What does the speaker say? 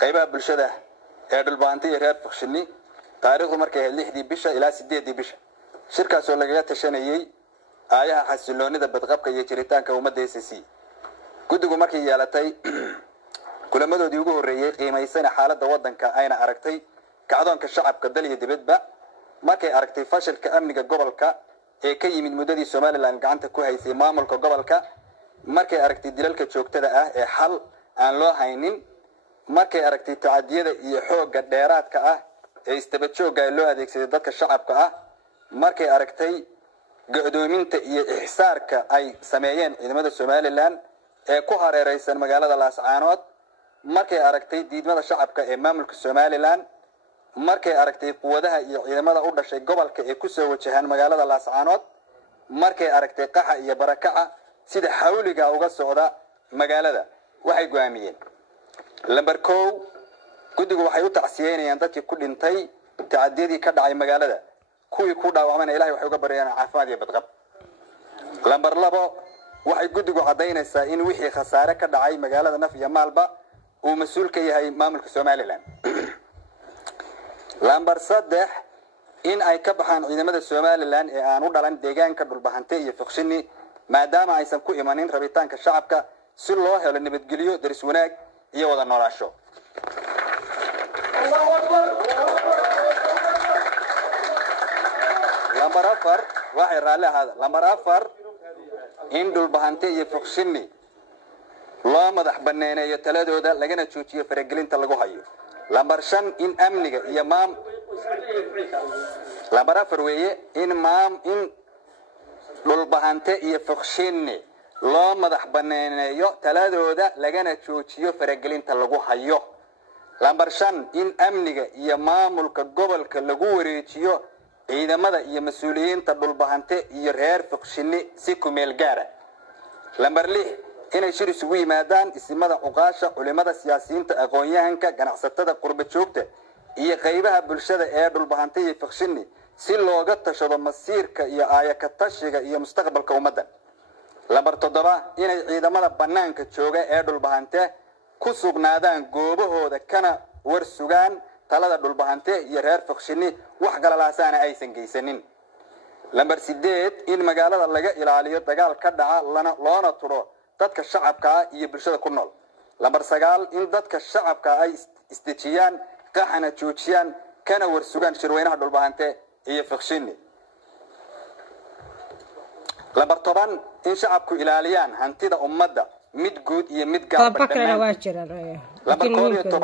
qaybaha bulshada ee dhulbaantay reer Fuqshini taariikhdu markay ahayd 6 bisha ilaa 8 bisha shirkaas oo laga tashanayay aayaha xasiloonida badqabka iyo jiritaanka ummadda SSC guddigu markii yeelatay kulamadoodii ugu horeeyay qiimaysana xaaladda wadanka ayna aragtay kacdoonka shacabka dal iyo dibadba markay aragtay fashilka amniga gobolka ee ka yimid muddadii Soomaaliland gacanta ku haysay maamulka gobolka markay aragtay dilalka joogtada ah ee xal aan loo haynin markay aragtay tacadiyada iyo xoogga dheeraadka ah ee istabajooga loo adeegsaday dadka shacabka ah markay aragtay go'doominta iyo ihsaarka ay sameeyeen ciidamada Soomaaliland ee ku hareeraysan magaalada Laascaanood markay aragtay diidmada shacabka ee maamulka Soomaaliland markay aragtay quwadaha iyo ciidamada u dhashay gobolka ee ku soo wajahan magaalada Laascaanood markay aragtay qaxa iyo barakaca sida xawliga uga socda magaalada waxay go'aamiyeen lambar 1 guddigu waxay u tacsiyeynayaan dadkii ku dhintay tacadiyadii ka dhacay magaalada kuwii ku dhaawacmana Ilaahay waxay uga baryaan caafimaad iyo badqab lambar 2 waxay guddigu cadeynaysaa in wixii khasaare ka dhacay magaalada naf iyo maalba uu mas'uul ka yahay maamulka Soomaaliland lambar 3 in ay ka baxaan ciidamada Soomaaliland ee aan u dhalan deegaanka dhulbahantay iyo Fuqshini maadaama aysan ku imanin rabitaanka shacabka si loo helo nabadgelyo daris wanaag iyo wada noolaansho lambar 4 waxay raali ahaada lambar 4 in dhulbahantay iyo Fuqshini loo madax banaaneeyo taladooda lagana joojiyo faragelinta lagu hayo lambar 5 in amniga iyo lambar 4 weeye in dhulbahantay iyo Fuqshini loo madax banaaneeyo taladooda lagana joojiyo faragelinta lagu hayo lambar 5 in amniga iyo maamulka gobolka lagu wareejiyo ciidamada iyo mas'uuliyiinta dhulbahantay iyo reer Fuqshini si ku meel gaar ah lambar 6 inay shir isugu yimaadaan isimada uqaasha culimada siyaasiyiinta aqoon-yahanka ganacsatada qurba joogta iyo qaybaha bulshada ee dhulbahantay iyo Fuqshini si looga tashado masiirka iyo aayaka tashiga iyo mustaqbalka ummadda lambar 7 inay ciidamada banaanka jooga ee dhulbahantay ku sugnaadaan goobahooda kana war sugaan talada dhulbahantay iyo reer Fuqshini wax galalaasana aysan geysanin lambar 8 in magaalada laga ilaaliyo dagaal ka dhaca loona turo dadka shacabka iyo bulshada ku nool lambar 9 in dadka shacabka ay isdejiyaan qaxana joojiyaan kana war sugaan shirweynaha dhulbahantay iyo Fuqshini lambar 10 in shacabku ilaaliyaan hantida ummadda mid guud iyo mid gaar ah lambar 11